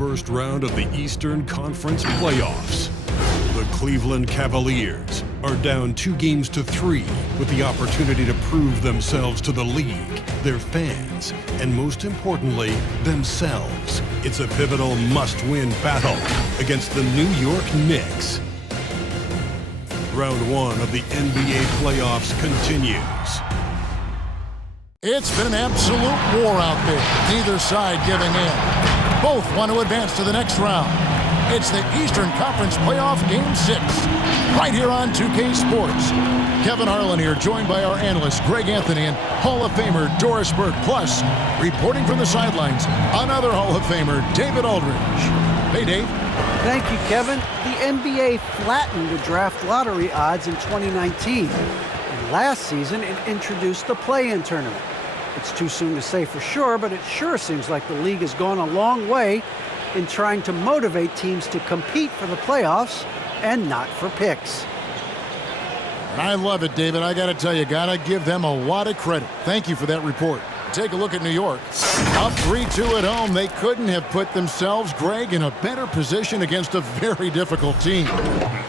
first round of the Eastern Conference playoffs. The Cleveland Cavaliers are down 2-3 with the opportunity to prove themselves to the league, their fans, and most importantly, themselves. It's a pivotal must-win battle against the New York Knicks. Round 1 of the NBA playoffs continues. It's been an absolute war out there. Neither side giving in. Both want to advance to the next round. It's the Eastern Conference Playoff Game 6, right here on 2K Sports. Kevin Harlan here, joined by our analyst, Greg Anthony, and Hall of Famer, Joesph. Plus, reporting from the sidelines, another Hall of Famer, David Aldridge. Hey, Dave. Thank you, Kevin. The NBA flattened the draft lottery odds in 2019. And last season, it introduced the play-in tournament. It's too soon to say for sure, but it sure seems like the league has gone a long way in trying to motivate teams to compete for the playoffs and not for picks. I love it, David. I got to tell you, got to give them a lot of credit. Thank you for that report. Take a look at New York. Up 3-2 at home. They couldn't have put themselves, Greg, in a better position against a very difficult team.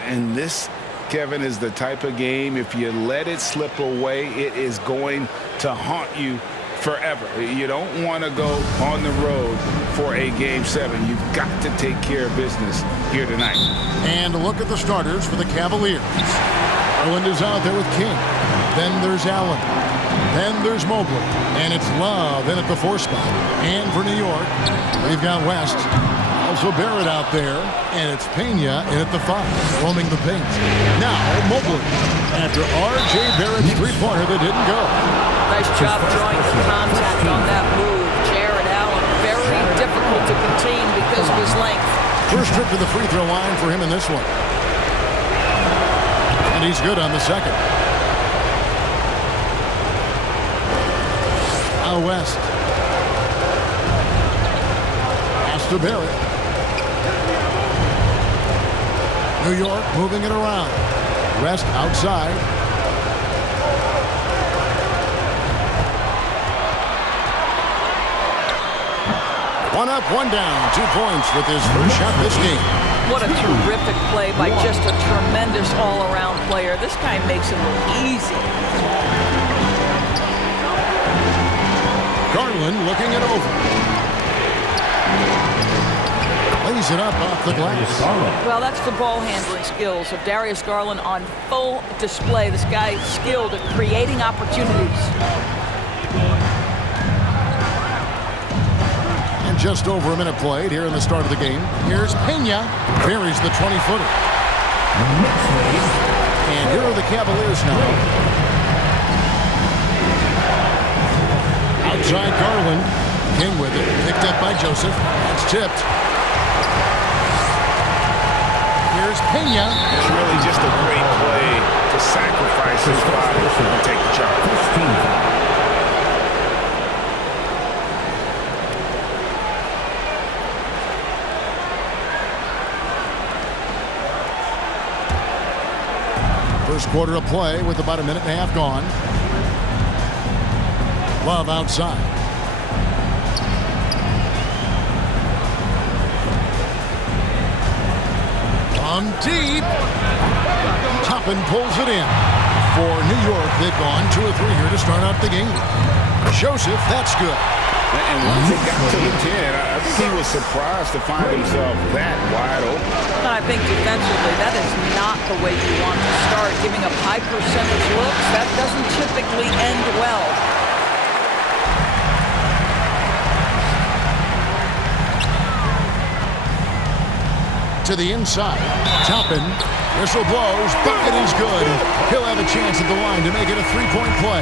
And this, Kevin, is the type of game, if you let it slip away, it is going to haunt you forever. You don't want to go on the road for a Game 7. You've got to take care of business here tonight. And look at the starters for the Cavaliers. Garland is out there with King. Then there's Allen. Then there's Mobley. And it's Love in at the 4 spot. And for New York, we've got West. Also Barrett out there. And it's Pena in at the 5, roaming the paint. Now Mobley. After R.J. Barrett's three-pointer that didn't go. Nice job drawing the contact on that move. Jared Allen, very difficult to contain because of his length. First trip to the free throw line for him in this one. And he's good on the second. Now West. Pass to Barrett. New York moving it around. West outside. One up, one down. 2 points with his first shot this game. What a terrific play by just a tremendous all-around player. This guy makes it look easy. Garland looking it over. Lays it up off the glass. Well, that's the ball handling skills of Darius Garland on full display. This guy's skilled at creating opportunities. And just over a minute played here in the start of the game. Here's Pena. Buries the 20-footer. And here are the Cavaliers now. Outside Garland. King with it. Picked up by Joesph. That's tipped. Here's Pena. It's really just a great play to sacrifice his body and take the charge. First quarter of play with about a minute and a half gone. Love outside. From deep. Toppin pulls it in. For New York, they've gone 2 or 3 here to start out the game. Joesph, that's good. And once he got to the 10, I think he was surprised to find himself that wide open. And I think defensively, that is not the way you want to start. Giving up high percentage looks, that doesn't typically end well. To the inside. Toppin. Whistle blows. Bucket is good. He'll have a chance at the line to make it a 3-point play.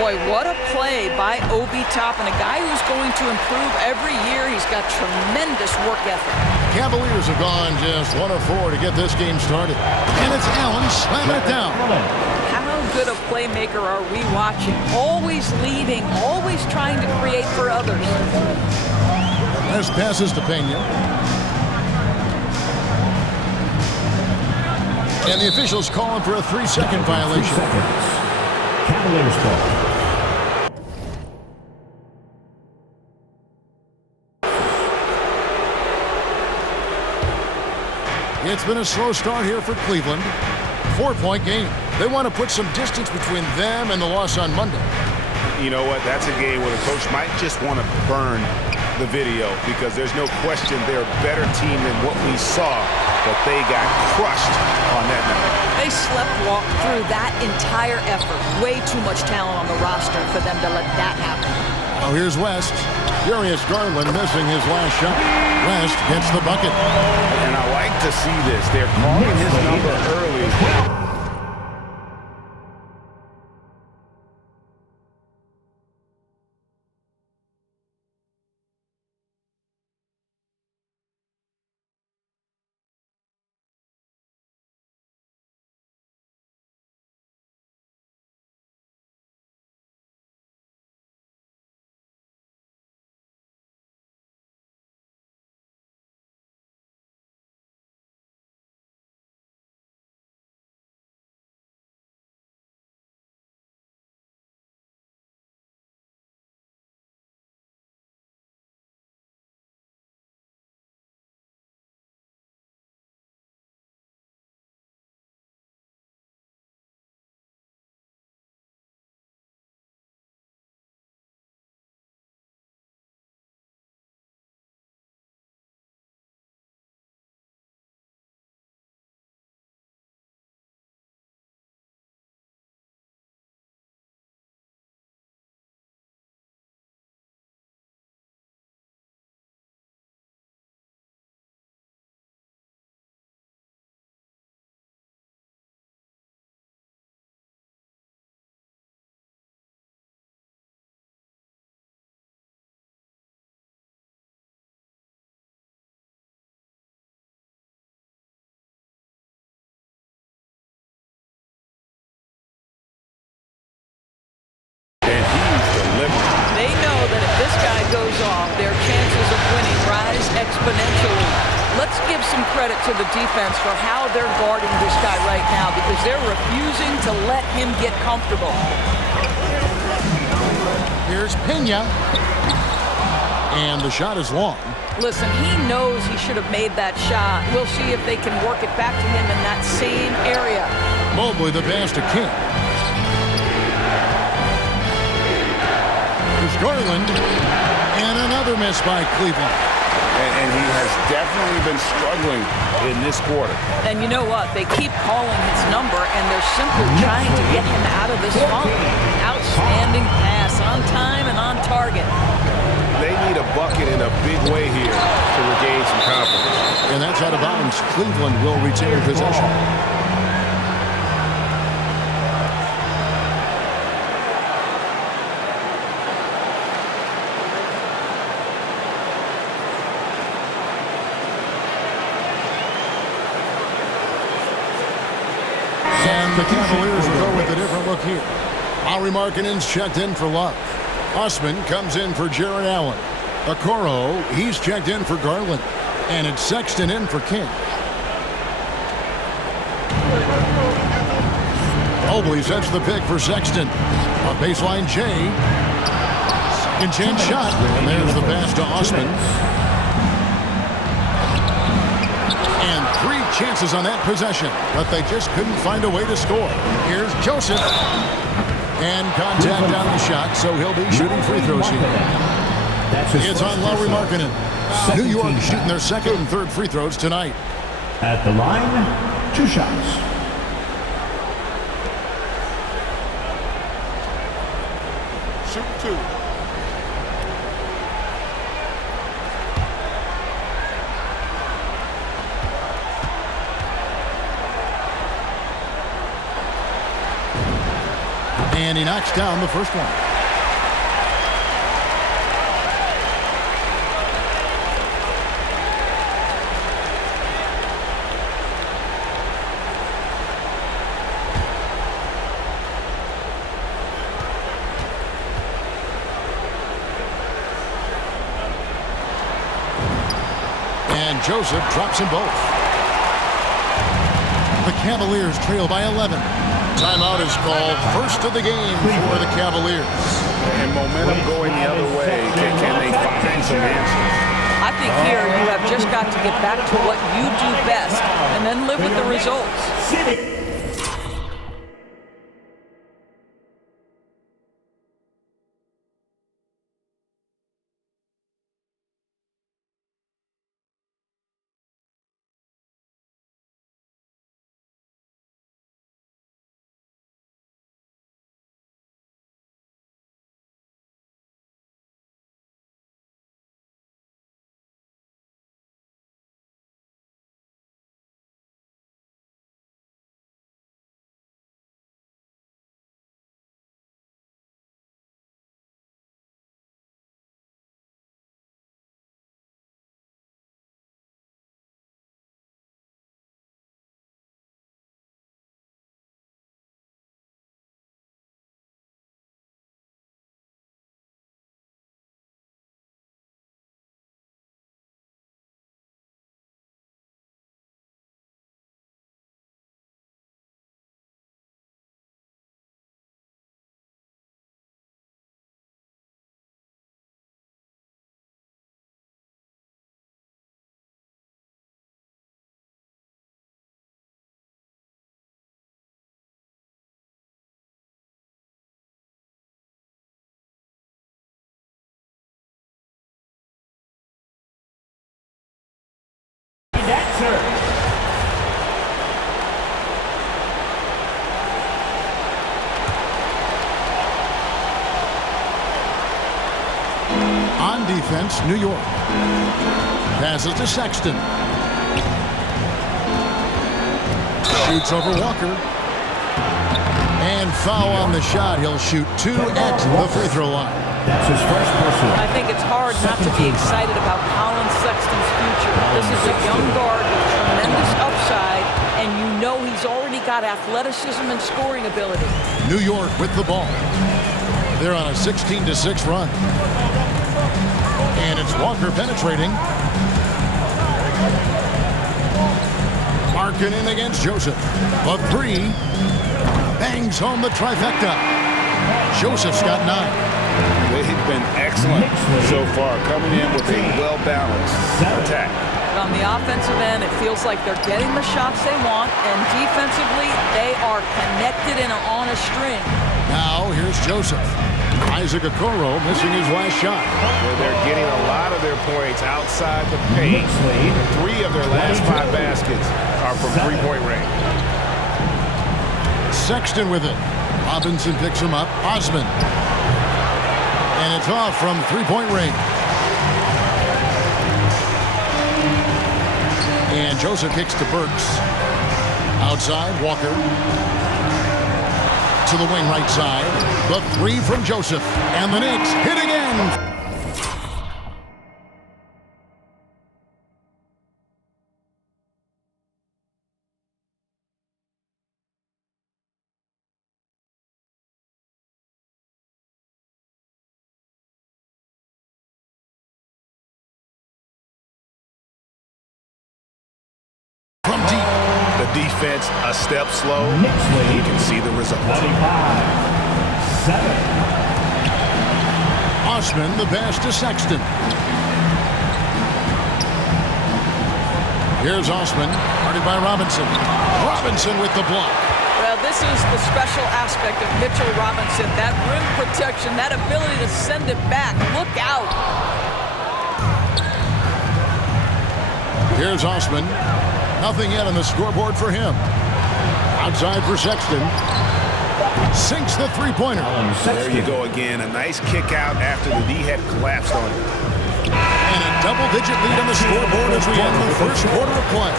Boy, what a play by Obi Toppin, a guy who's going to improve every year. He's got tremendous work ethic. Cavaliers have gone just 1 of 4 to get this game started. And it's Allen slamming it down. How good a playmaker are we watching? Always leading, always trying to create for others. This passes to Pena. And the officials calling for a 3-second violation. Cavaliers ball. It's been a slow start here for Cleveland. 4-point game. They want to put some distance between them and the loss on Monday. You know what? That's a game where the coach might just want to burn the video because there's no question they're a better team than what we saw, but they got crushed on that night. They slept-walked through that entire effort. Way too much talent on the roster for them to let that happen. Now here's West. Darius Garland missing his last shot. West gets the bucket. And I like to see this. They're calling his number early. They know that if this guy goes off, their chances of winning rise exponentially. Let's give some credit to the defense for how they're guarding this guy right now because they're refusing to let him get comfortable. Here's Pena. And the shot is long. Listen, he knows he should have made that shot. We'll see if they can work it back to him in that same area. Mobley the pass to King. Here's Garland. And another miss by Cleveland. And he has definitely been struggling in this quarter. And you know what? They keep calling his number, and they're simply trying to get him out of this funk. Outstanding pass, on time and on target. They need a bucket in a big way here to regain some confidence. And that's out of bounds. Cleveland will retain possession. And the Cavaliers will go with a different look here. Lauri Markkanen's checked in for Love. Osman comes in for Jared Allen. Okoro, he's checked in for Garland. And it's Sexton in for King. Mobley sets the pick for Sexton. A baseline J. Second chance shot. And there's the pass to Osman. And 3 chances on that possession, but they just couldn't find a way to score. Here's Joesph. And contact on the shot, so he'll be shooting free throws here. It's on Lauri Markkanen. New York shooting their second and third free throws tonight. At the line, 2 shots. Shoot 2. And he knocks down the first one. And Joesph drops them both. The Cavaliers trail by 11. Timeout is called. First of the game for the Cavaliers. And momentum going the other way. Can they find some answers? I think here you have just got to get back to what you do best and then live with the results. On defense, New York. Passes to Sexton. Shoots over Walker. And foul on the shot. He'll shoot 2 at the free throw line. That's his first personal. I think it's hard not to be excited about Colin Sexton's future. This is a young guard with tremendous upside, and you know he's already got athleticism and scoring ability. New York with the ball. They're on a 16-6 run. And it's Walker penetrating. Marking in against Joesph. A 3. Bangs home the trifecta. Joseph's got 9. They've been excellent so far, coming in with a well-balanced attack. But on the offensive end, it feels like they're getting the shots they want, and defensively, they are connected and on a string. Now, here's Joesph. Isaac Okoro missing his last shot. Well, they're getting a lot of their points outside the paint. 3 of their last 5 baskets are from three-point range. Sexton with it. Robinson picks him up. Osman. And it's off from three-point range. And Joesph kicks to Burks. Outside, Walker. To the wing right side. The 3 from Joesph. And the Knicks hit again. From deep. The defense a step slow. You can see the result. 25-7. Osman the pass to Sexton. Here's Osman, guarded by Robinson. Robinson with the block. Well, this is the special aspect of Mitchell Robinson. That rim protection, that ability to send it back. Look out. Here's Osman. Nothing yet on the scoreboard for him. Outside for Sexton. Sinks the three-pointer. There you go again. A nice kick out after the D had collapsed on him. And a double-digit lead on the scoreboard as we end the first quarter of play.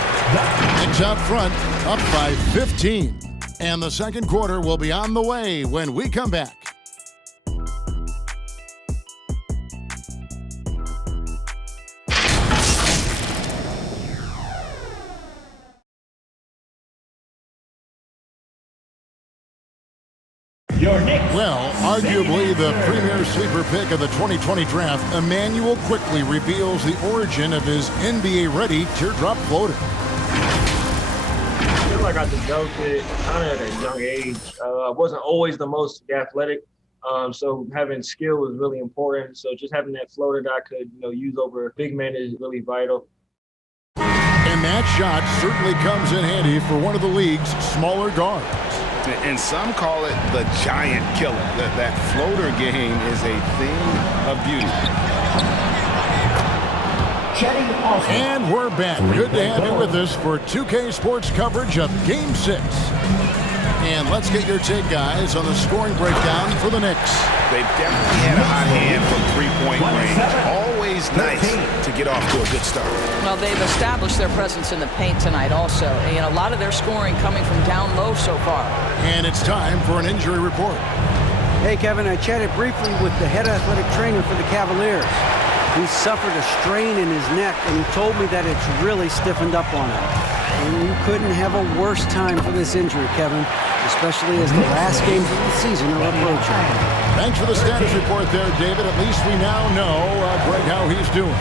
Knicks out front, up by 15. And the second quarter will be on the way when we come back. Well, arguably the premier sleeper pick of the 2020 draft, Emmanuel quickly reveals the origin of his NBA-ready teardrop floater. I feel like I developed it kind of at a young age. I wasn't always the most athletic, so having skill was really important. So just having that floater that I could, use over big men is really vital. And that shot certainly comes in handy for one of the league's smaller guards. And some call it the giant killer. That floater game is a thing of beauty. And we're back. Good to have you with us for 2K Sports coverage of Game 6. And let's get your take, guys, on the scoring breakdown for the Knicks. They've definitely had a hot hand from three-point range. Always nice to get off to a good start. Well, they've established their presence in the paint tonight also. And a lot of their scoring coming from down low so far. And it's time for an injury report. Hey, Kevin, I chatted briefly with the head athletic trainer for the Cavaliers. He suffered a strain in his neck, and he told me that it's really stiffened up on him. And you couldn't have a worse time for this injury, Kevin, especially as the last games of the season are approaching. Thanks for the status report there, David. At least we now know, Greg, how he's doing.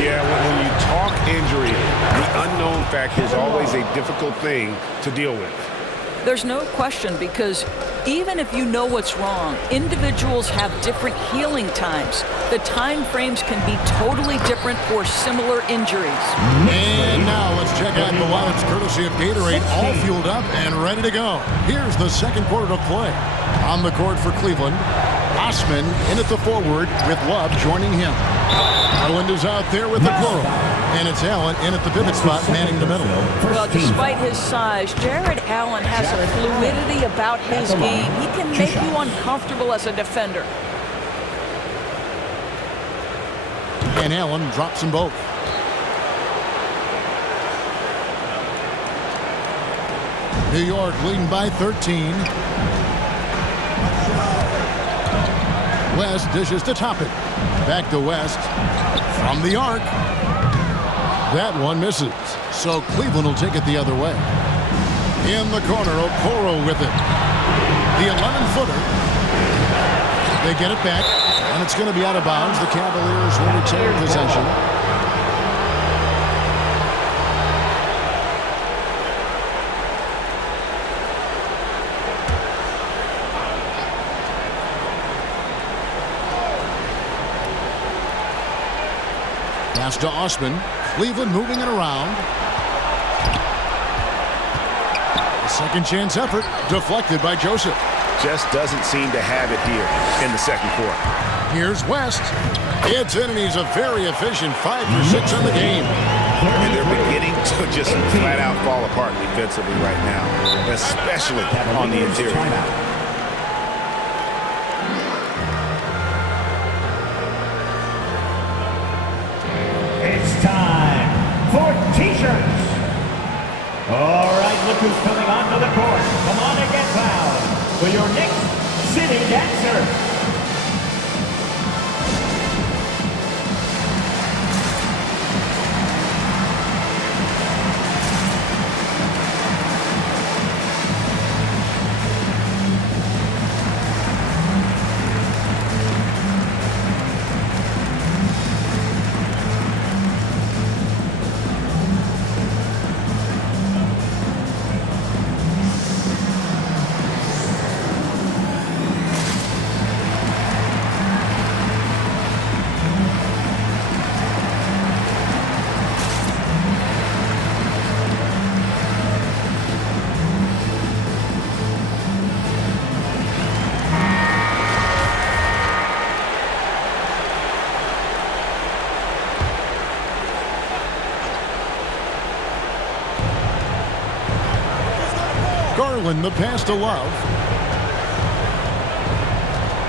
Yeah, when you talk injury, the unknown factor is always a difficult thing to deal with. There's no question, because even if you know what's wrong, individuals have different healing times. The time frames can be totally different for similar injuries. And now let's check out the lineups courtesy of Gatorade, all fueled up and ready to go. Here's the second quarter of play. On the court for Cleveland, Osman in at the forward with Love joining him. Garland is out there with the Kuro. And it's Allen in at the pivot spot, manning the middle. Well, despite his size, Jared Allen has a fluidity about his game. He can make you uncomfortable as a defender. And Allen drops them both. New York leading by 13. West dishes to top it. Back to West. From the arc. That one misses. So Cleveland will take it the other way. In the corner, Okoro with it. The 11-footer. They get it back, and it's going to be out of bounds. The Cavaliers will retain possession. Pass to Osman. Cleveland moving it around. A second chance effort deflected by Joesph. Just doesn't seem to have it here in the second quarter. Here's West. It's in, and he's a very efficient 5 for 6 on the game. And they're beginning to just flat out fall apart defensively right now, especially on the interior. T-shirts. All right, look who's coming onto the court. Come on and get fouled for your Knicks City Dancer. Garland, the pass to Love.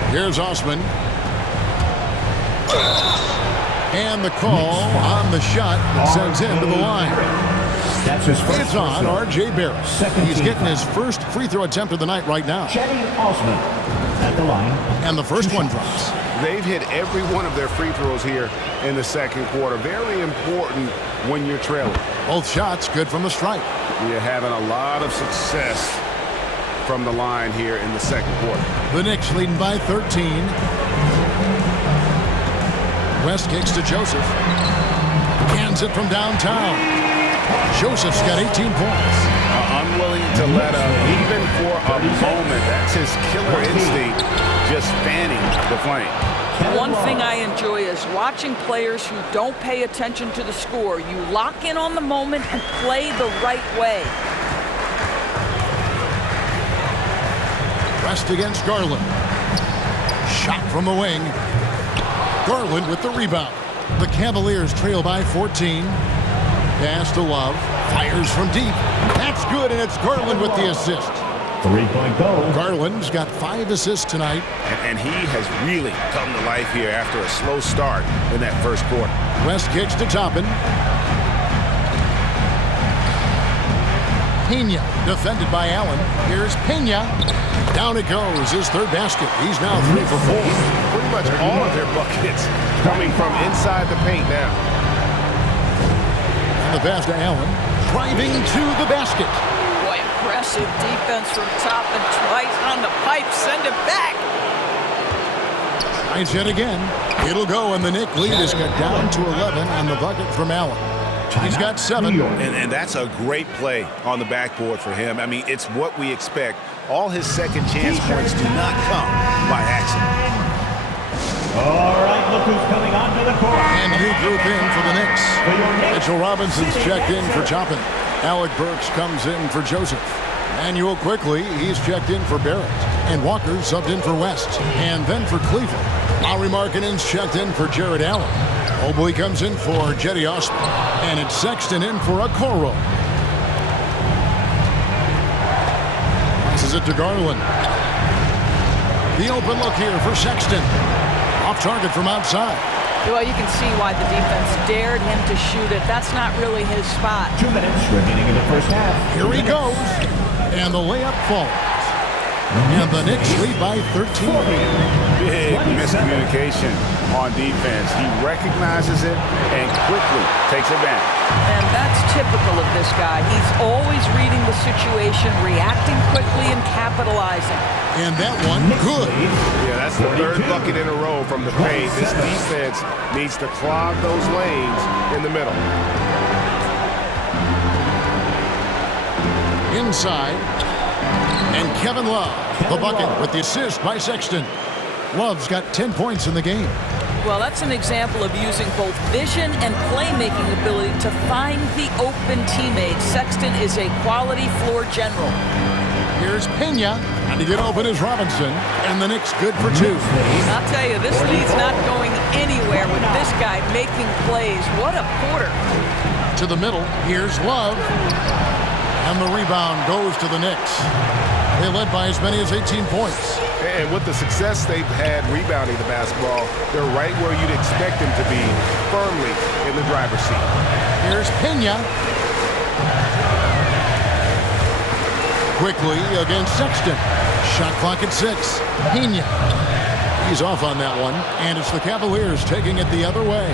Here's Osman. And the call on the shot that sends him to the line. That's his first. It's on R.J. Barrett. He's getting his first free throw attempt of the night right now. Osman at the line. And the first one drops. They've hit every one of their free throws here in the second quarter. Very important when you're trailing. Both shots good from the stripe. You're having a lot of success from the line here in the second quarter. The Knicks leading by 13. West kicks to Joesph. Cans it from downtown. Joseph's got 18 points. Unwilling to let up, even for a moment. That's his killer instinct, just fanning the flame. One thing I enjoy is watching players who don't pay attention to the score. You lock in on the moment and play the right way. West against Garland. Shot from the wing. Garland with the rebound. The Cavaliers trail by 14. Pass to Love. Fires from deep. That's good, and it's Garland with the assist. 3-point goal. Garland's got 5 assists tonight. And he has really come to life here after a slow start in that first quarter. West kicks to Toppin. Pena defended by Allen. Here's Pena. Down it goes. His third basket. He's now 3 for 4. Pretty much all of their buckets coming from inside the paint now. And the pass to Allen. Driving to the basket. Boy, impressive defense from Toppin. Twice on the pipe. Send it back. Tries it again. It'll go, and the Knick lead is cut down to 11 on the bucket from Allen. He's got 7. And that's a great play on the backboard for him. I mean, it's what we expect. All his second chance points do not come by accident. All right, look who's coming onto the court. And a new group in for the Knicks. Mitchell Robinson's checked in for Toppin. Alec Burks comes in for Joesph. Manuel quickly, he's checked in for Barrett. And Walker subbed in for West. And then for Cleveland. Lowry Markkanen's checked in for Jared Allen. Mobley comes in for Joesph. And it's Sexton in for Okoro. Passes it to Garland. The open look here for Sexton. Off target from outside. Well, you can see why the defense dared him to shoot it. That's not really his spot. 2 minutes remaining in the first half. Here he goes. And the layup falls. And the Knicks lead by 13. Big miscommunication on defense. He recognizes it and quickly takes advantage. And that's typical of this guy. He's always reading the situation, reacting quickly, and capitalizing. And that one, good. Yeah, that's the third bucket in a row from the paint. This defense needs to clog those lanes in the middle. Inside. And Kevin Love, the bucket with the assist by Sexton. Love's got 10 points in the game. Well, that's an example of using both vision and playmaking ability to find the open teammate. Sexton is a quality floor general. Here's Pena, and to get open is Robinson, and the Knicks good for 2. I'll tell you, this lead's not going anywhere with this guy making plays. What a quarter. To the middle, here's Love, and the rebound goes to the Knicks. They led by as many as 18 points. And with the success they've had rebounding the basketball, they're right where you'd expect them to be, firmly in the driver's seat. Here's Pena. Quickly against Sexton. Shot clock at 6. Pena. He's off on that one, and it's the Cavaliers taking it the other way.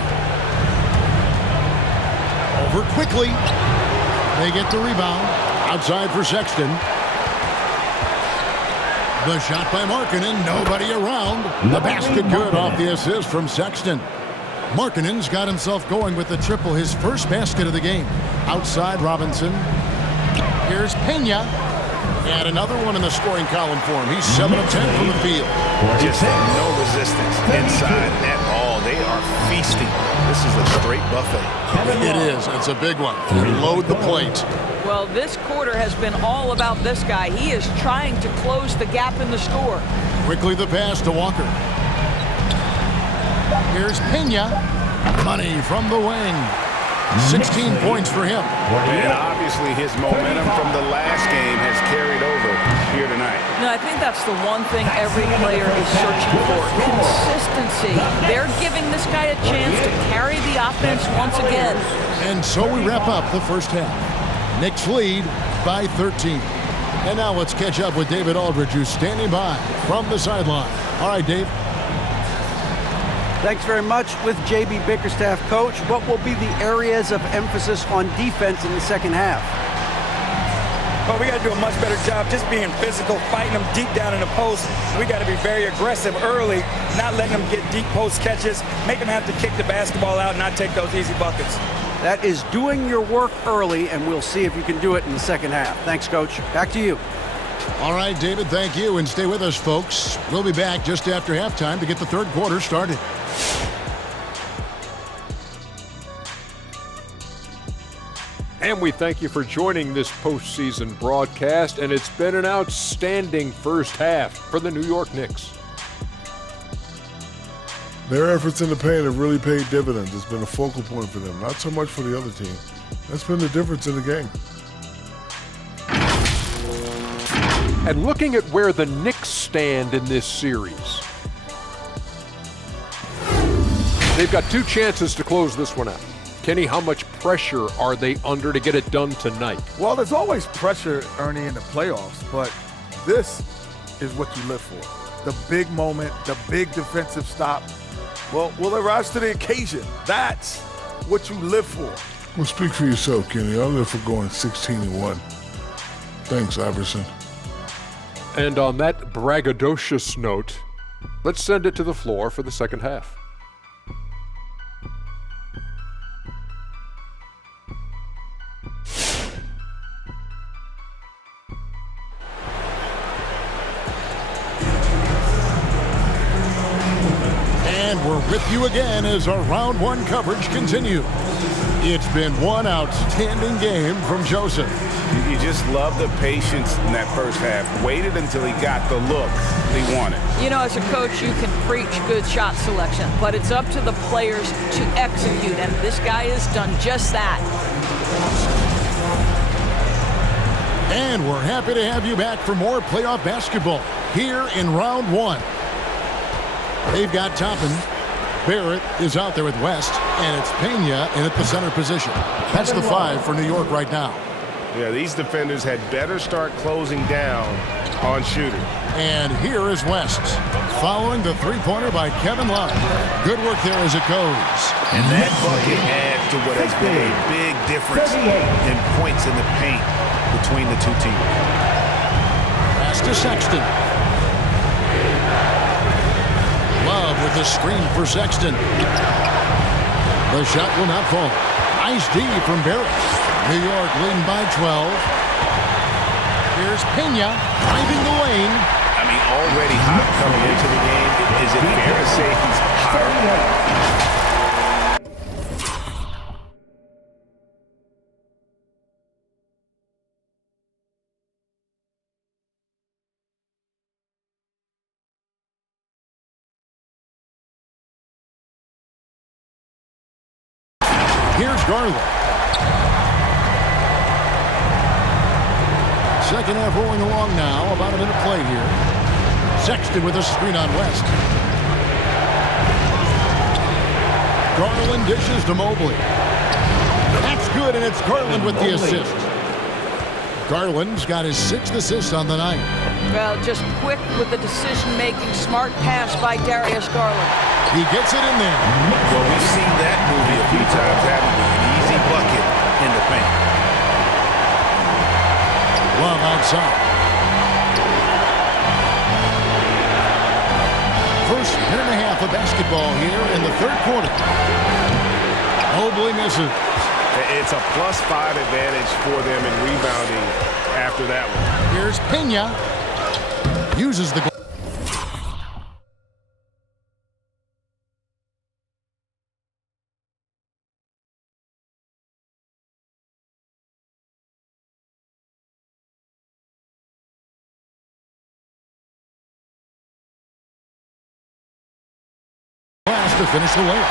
Over quickly. They get the rebound. Outside for Sexton. The shot by Markkanen, nobody around. The basket good off the assist from Sexton. Markkanen's got himself going with the triple, his first basket of the game. Outside Robinson. Here's Pena. And another one in the scoring column for him. He's 7 of 10 from the field. Just no resistance inside at all. They are feasting. This is a straight buffet. It is. It's a big one. Load the plate. Well, this quarter has been all about this guy. He is trying to close the gap in the score. Quickly the pass to Walker. Here's Pena. Money from the wing. 16 points for him. And obviously his momentum from the last game has carried over here tonight. No, I think that's the one thing every player is searching for. Consistency. They're giving this guy a chance to carry the offense once again. And so we wrap up the first half. Knicks lead by 13. And now let's catch up with David Aldridge, who's standing by from the sideline. All right, Dave. Thanks very much. With J.B. Bickerstaff, coach, what will be the areas of emphasis on defense in the second half? Well, we got to do a much better job just being physical, fighting them deep down in the post. We got to be very aggressive early, not letting them get deep post catches, make them have to kick the basketball out and not take those easy buckets. That is doing your work early, and we'll see if you can do it in the second half. Thanks, Coach. Back to you. All right, David, thank you. And stay with us, folks. We'll be back just after halftime to get the third quarter started. And we thank you for joining this postseason broadcast, and it's been an outstanding first half for the New York Knicks. Their efforts in the paint have really paid dividends. It's been a focal point for them, not so much for the other team. That's been the difference in the game. And looking at where the Knicks stand in this series, they've got 2 chances to close this one out. Kenny, how much pressure are they under to get it done tonight? Well, there's always pressure, Ernie, in the playoffs, but this is what you live for. The big moment, the big defensive stop. Well, will they rise to the occasion? That's what you live for. Well, speak for yourself, Kenny. I live for going 16-1. Thanks, Iverson. And on that braggadocious note, let's send it to the floor for the second half. And we're with you again as our round one coverage continues. It's been one outstanding game from Joesph. You just love the patience in that first half. Waited until he got the look he wanted. You know, as a coach, you can preach good shot selection, but it's up to the players to execute, and this guy has done just that. And we're happy to have you back for more playoff basketball here in round one. They've got Toppin. Barrett is out there with West, and it's Pena in at the center position. That's the 5 for New York right now. Yeah, these defenders had better start closing down on shooter. And here is West, following the three-pointer by Kevin Love. Good work there as it goes. And that bucket adds to what has been a big difference in points in the paint between the two teams. Pass to Sexton. Love with the screen for Sexton. The shot will not fall. Nice D from Barrett. New York leading by 12. Here's Pena driving the lane. I mean, already hot coming into the game. Is it fair to say he's hotter? Here's Garland. Second half rolling along now. About a minute play here. Sexton with a screen on West. Garland dishes to Mobley. That's good, and it's Garland with the assist. Garland's got his 6th assist on the night. Well, just quick with the decision-making, smart pass by Darius Garland. He gets it in there. Well, we've seen that movie a few times, haven't we? An easy bucket in the paint. Love outside. First minute and a half of basketball here in the third quarter. Mobley misses. It's a +5 advantage for them in rebounding after that one. Here's Pena. Uses the to finish the layup.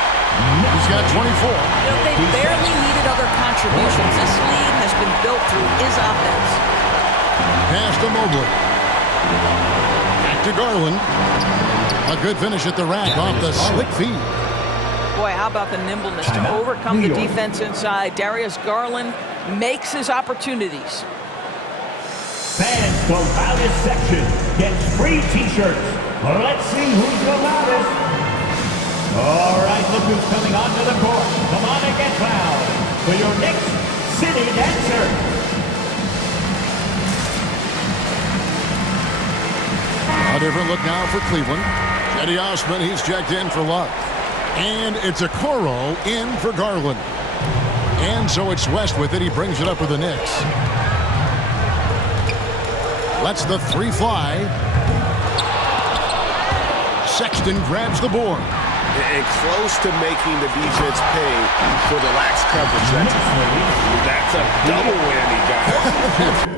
He's got 24. You know, they barely needed other contributions. This lead has been built through his offense. Pass to Mobley. Back to Garland. A good finish at the rack off the slick feed. Boy, how about the nimbleness to overcome the defense inside. Darius Garland makes his opportunities. Fans from loudest section gets free T-shirts. Let's see who's the loudest. All right, look who's coming onto the court. Come on and get loud for your Knicks City Dancer. A different look now for Cleveland. Cedi Osman, he's checked in for Love. And it's a Okoro in for Garland. And so it's West with it. He brings it up for the Knicks. Lets the three fly. Sexton grabs the board. And close to making the defense pay for the lax coverage. That's a double whammy, guys.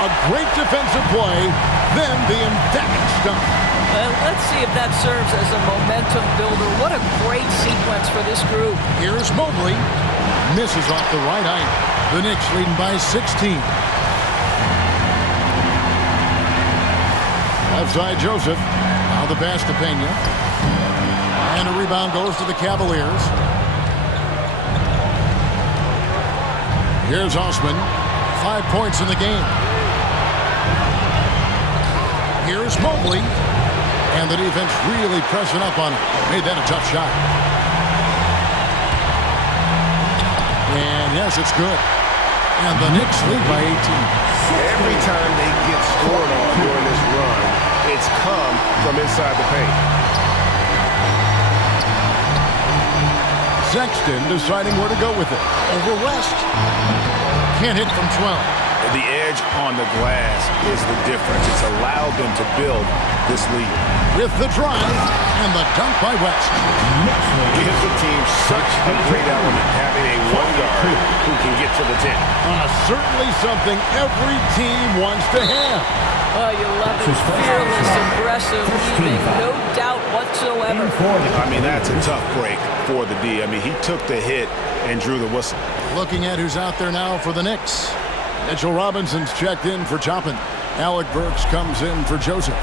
A great defensive play, then the emphatic stop. Let's see if that serves as a momentum builder. What a great sequence for this group. Here's Mobley. Misses off the right eye. The Knicks leading by 16. Left side Joesph. Now the pass to Pena. And a rebound goes to the Cavaliers. Here's Osman. 5 points in the game. Here's Mobley. And the defense really pressing up on him. Made that a tough shot. And yes, it's good. And the Knicks lead by 18. Every time they get scored on during this run, it's come from inside the paint. Sexton deciding where to go with it. Over West. Can't hit from 12. The edge on the glass is the difference. It's allowed them to build this lead. With the drive and the dunk by West. Gives the team such a great element having a one guard who can get to the 10. Certainly something every team wants to have. Oh, you love it. Fearless, aggressive, leaving no doubt whatsoever. I mean, that's a tough break for the D. I mean, he took the hit and drew the whistle. Looking at who's out there now for the Knicks. Mitchell Robinson's checked in for Toppin. Alec Burks comes in for Joesph.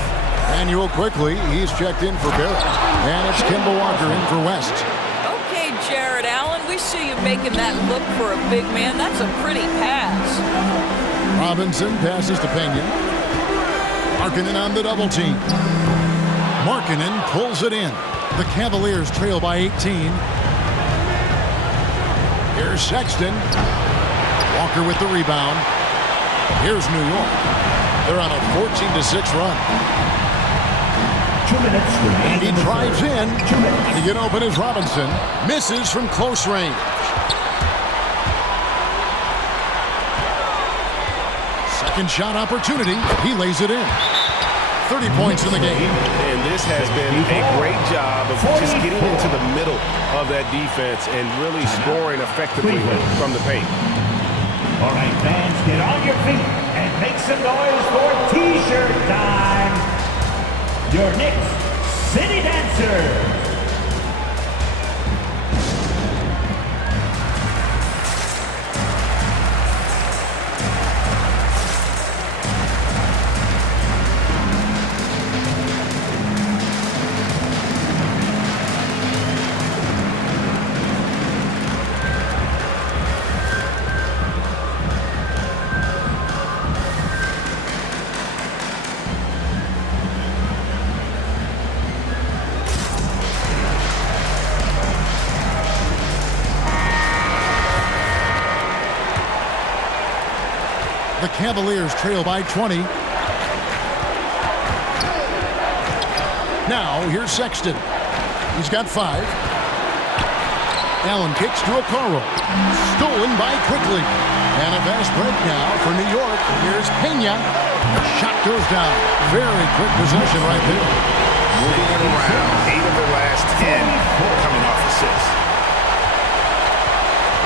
Manuel quickly, he's checked in for Barrett. And it's Kemba Walker in for West. Okay, Jared Allen, we see you making that look for a big man. That's a pretty pass. Robinson passes to Pena. Markkanen on the double team. Markkanen pulls it in. The Cavaliers trail by 18. Here's Sexton. Walker with the rebound. Here's New York. They're on a 14-6 run. 2 minutes remaining. And he drives in. To get open is Robinson. Misses from close range. Second shot opportunity. He lays it in. 30 points in the game. And this has been a great job of just getting into the middle of that defense and really scoring effectively from the paint. All right, fans, get on your feet and make some noise for T-shirt time. Your Knicks City Dancers. The Cavaliers trail by 20. Now, here's Sexton. He's got 5. Allen kicks to Okoro. Stolen by Quickly. And a fast break now for New York. Here's Pena. Shot goes down. Very quick possession right there. Moving it around. 8 of their last 10 coming off assists.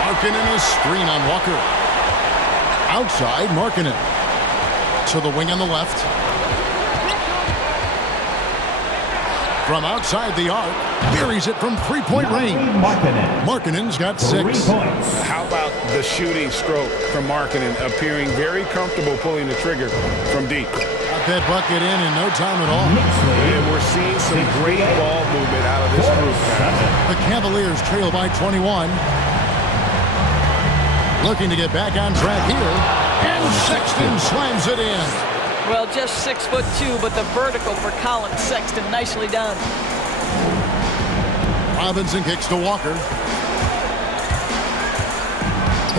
Markkanen a screen on Walker. Outside, Markkanen. To the wing on the left. From outside the arc, buries it from three-point range. Markkanen's got 6. How about the shooting stroke from Markkanen, appearing very comfortable pulling the trigger from deep. Got that bucket in no time at all. And we're seeing some great ball movement out of this group, guys. The Cavaliers trail by 21. Looking to get back on track here. And Sexton slams it in. Well, just 6'2", but the vertical for Colin Sexton. Nicely done. Robinson kicks to Walker.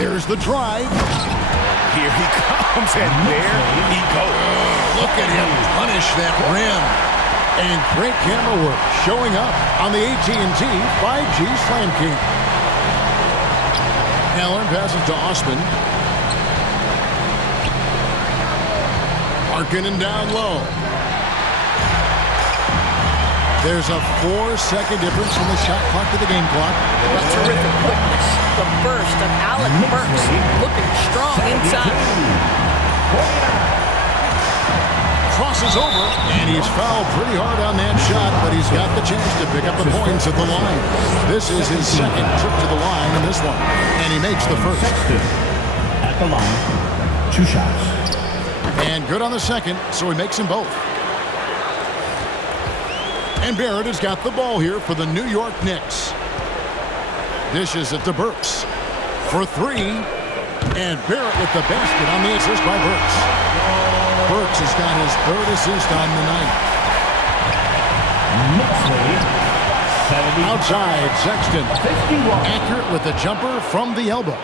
Here's the drive. Here he comes, and there he goes. Look at him punish that rim. And great camera work showing up on the AT&T 5G Slam King. Allen passes to Osman. Markkanen down low. There's a 4-second difference from the shot clock to the game clock. Well, terrific quickness. The burst of Alec Burks looking strong inside. Crosses over, and he's fouled pretty hard on that shot, but he's got the chance to pick up the points at the line. This is his second trip to the line in this one, and he makes the first. At the line, 2 shots. And good on the second, so he makes them both. And Barrett has got the ball here for the New York Knicks. Dishes it to Burks for 3. And Barrett with the basket on the assist by Burks. Burks has got his 3rd assist on the night. Outside, Sexton. Accurate with the jumper from the elbow.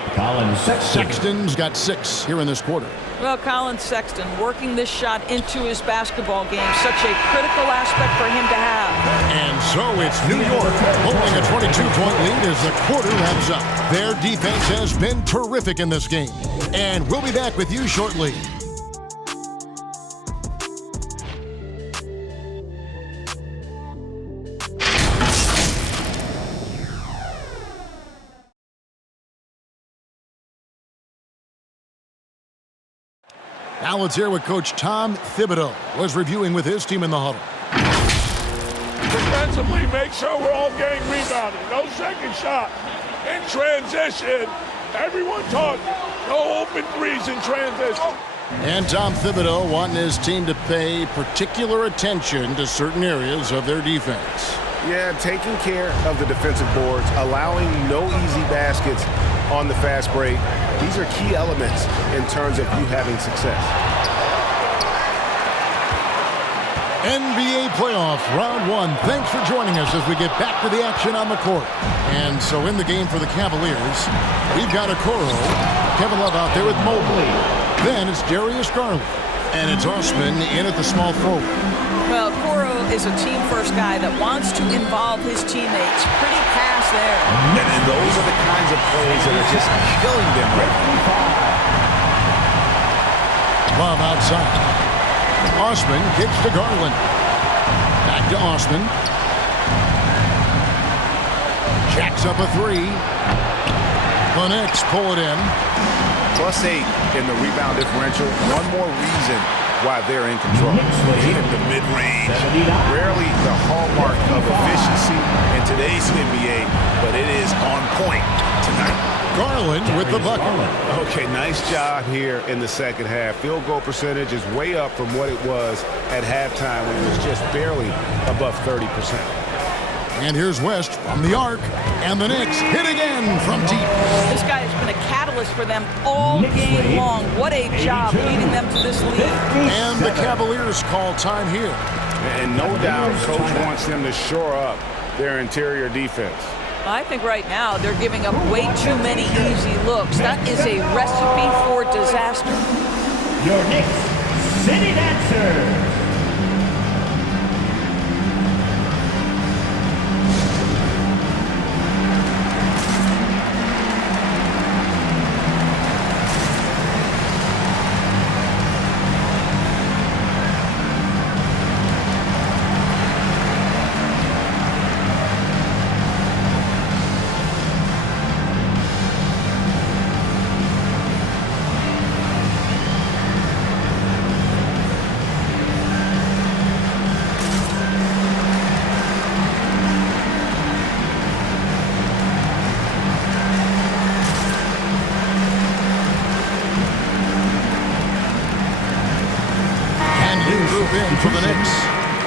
Sexton's got 6 here in this quarter. Well, Colin Sexton working this shot into his basketball game. Such a critical aspect for him to have. And so it's New York holding a 22-point lead as the quarter wraps up. Their defense has been terrific in this game. And we'll be back with you shortly. Now let's hear what Coach Tom Thibodeau was reviewing with his team in the huddle. Defensively, make sure we're all getting rebounded. No second shot. In transition, everyone talk. No open threes in transition. And Tom Thibodeau wanting his team to pay particular attention to certain areas of their defense. Yeah, taking care of the defensive boards, allowing no easy baskets on the fast break. These are key elements in terms of you having success. NBA playoff round 1. Thanks for joining us as we get back to the action on the court. And so in the game for the Cavaliers, we've got Okoro, Kevin Love out there with Mobley. Then it's Darius Garland, and it's Osman in at the small forward. Well, Okoro is a team-first guy that wants to involve his teammates. Pretty pass there. And those are the kinds of plays that are just killing them right now. Love outside. Osman kicks to Garland. Back to Osman. Jacks up a 3. The Knicks pull it in. +8 in the rebound differential. One more reason why they're in control. Even the mid-range, rarely the hallmark of efficiency in today's NBA, but it is on point tonight. Garland with the bucket. Okay, nice job here in the second half. Field goal percentage is way up from what it was at halftime when it was just barely above 30%. And here's West from the arc, and the Knicks hit again from deep. This guy has been a catalyst for them all game long. What a job leading them to this lead. And the Cavaliers call time here. And no doubt Coach wants them to shore up their interior defense. I think right now they're giving up way too many easy looks. That is a recipe for disaster. Your Knicks City Dancers. For the Knicks,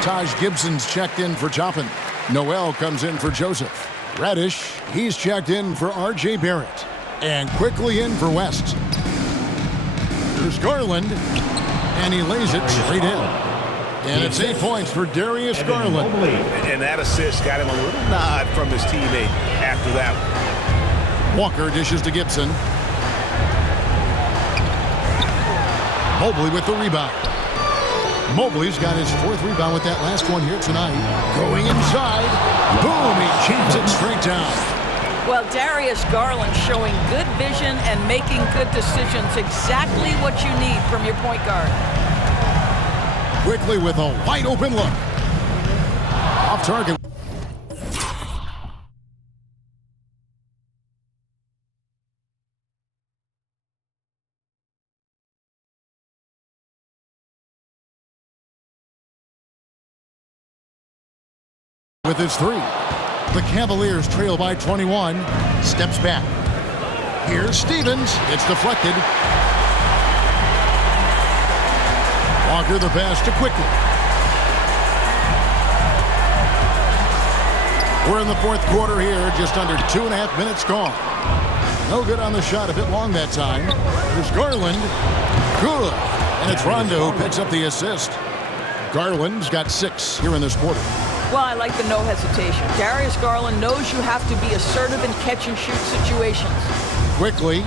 Taj Gibson's checked in for Toppin. Noel comes in for Joesph. Radish, he's checked in for R.J. Barrett. And quickly in for West. There's Garland, and he lays it straight in. And it's 8 points for Darius Garland. And that assist got him a little nod from his teammate after that one. Walker dishes to Gibson. Mobley with the rebound. Mobley's got his 4th rebound with that last one here tonight. Going inside. Boom, he jams it straight down. Well, Darius Garland showing good vision and making good decisions. Exactly what you need from your point guard. Quickly with a wide open look. Off target. With his 3. The Cavaliers trail by 21. Steps back. Here's Stevens. It's deflected. Walker the pass to Quickly. We're in the 4th quarter here. Just under 2.5 minutes gone. No good on the shot. A bit long that time. There's Garland. Good. And it's Rondo who picks up the assist. Garland's got 6 here in this quarter. Well, I like the no hesitation. Darius Garland knows you have to be assertive in catch-and-shoot situations. Quickly.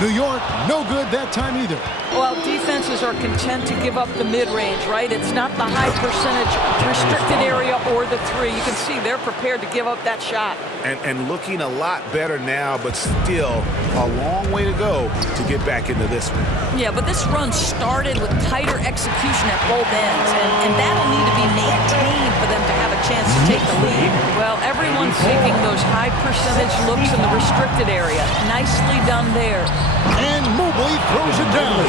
New York, no good that time either. Well, defenses are content to give up the mid-range, right? It's not the high percentage restricted area or the 3. You can see they're prepared to give up that shot. And looking a lot better now, but still a long way to go to get back into this one. Yeah, but this run started with tighter execution at both ends, and that'll need to be maintained for them to have a chance to take the lead. Well, everyone's seeking those high percentage looks in the restricted area. Nicely done there. And Mobley throws it down.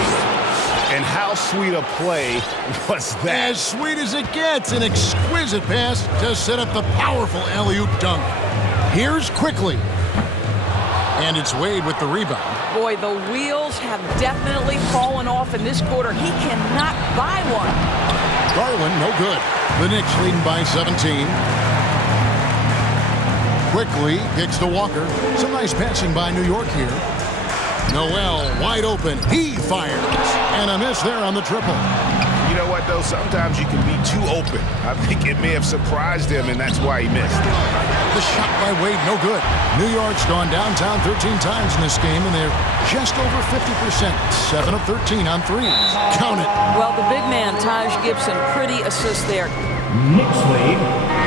And how sweet a play was that? As sweet as it gets. An exquisite pass to set up the powerful alley-oop dunk. Here's Quickly. And it's Wade with the rebound. Boy, the wheels have definitely fallen off in this quarter. He cannot buy one. Garland, no good. The Knicks leading by 17. Quickly kicks to Walker. Some nice passing by New York here. Noel wide open. He fires. And a miss there on the triple. You know what, though? Sometimes you can be too open. I think it may have surprised him, and that's why he missed. The shot by Wade, no good. New York's gone downtown 13 times in this game, and they're just over 50%. 7 of 13 on 3. Count it. Well, the big man, Taj Gibson, pretty assist there. Knicks lead.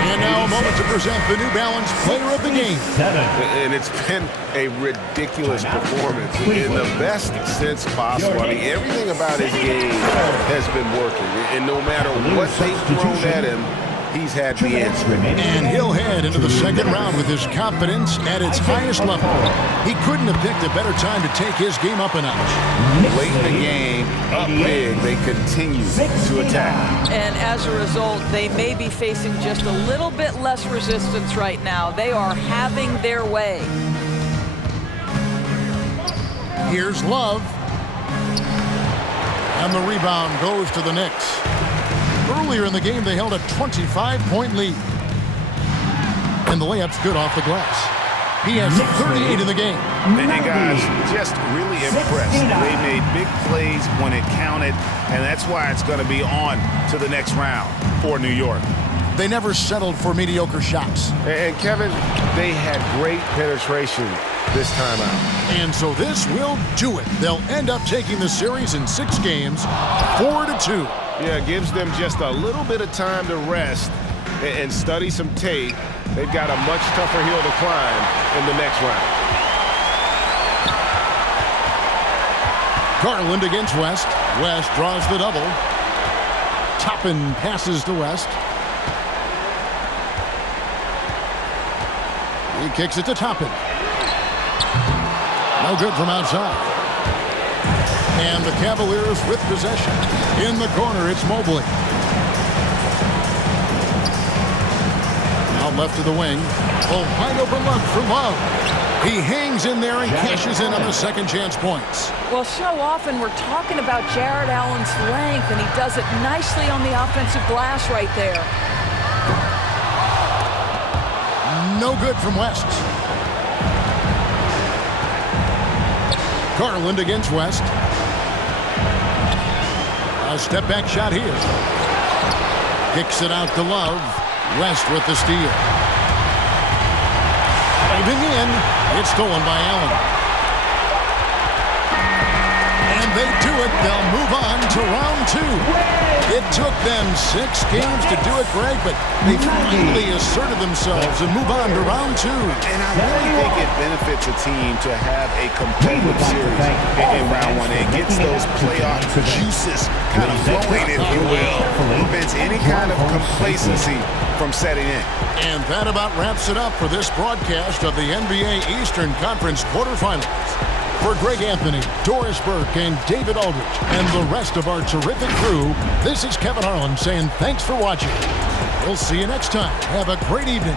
And now a moment to present the New Balance Player of the Game. And it's been a ridiculous performance in the best sense possible. I mean, everything about his game has been working. And no matter what they've thrown at him, he's had the answer. And he'll head into the second round with his confidence at its highest level. He couldn't have picked a better time to take his game up a notch. Late in the game, up big, they continue to attack. And as a result, they may be facing just a little bit less resistance right now. They are having their way. Here's Love. And the rebound goes to the Knicks. Earlier in the game, they held a 25-point lead. And the layup's good off the glass. He has 38 in the game. And guys, just really impressed. They made big plays when it counted, and that's why it's going to be on to the next round for New York. They never settled for mediocre shots. And Kevin, they had great penetration this time out. And so this will do it. They'll end up taking the series in 6 games, 4-2. Yeah, it gives them just a little bit of time to rest and study some tape. They've got a much tougher hill to climb in the next round. Garland against West. West draws the double. Toppin passes to West. He kicks it to Toppin. No good from outside. And the Cavaliers with possession. In the corner, it's Mobley. Out left to the wing. A wide open look for Love. He hangs in there and cashes in on the second chance points. Well, so often we're talking about Jared Allen's length, and he does it nicely on the offensive glass right there. No good from West. Garland against West. A step back shot here. Kicks it out to Love. West with the steal. Diving in. It's stolen by Allen. And they do it. They'll move on to round 2. It took them 6 games to do it, Greg, but they finally asserted themselves and move on to round 2. And I really think it benefits a team to have a competitive series in round 1. It gets those playoff juices kind of flowing, if you will. Prevents any kind of complacency from setting in. And that about wraps it up for this broadcast of the NBA Eastern Conference quarterfinals. For Greg Anthony, Doris Burke, and David Aldridge, and the rest of our terrific crew, this is Kevin Harlan saying thanks for watching. We'll see you next time. Have a great evening.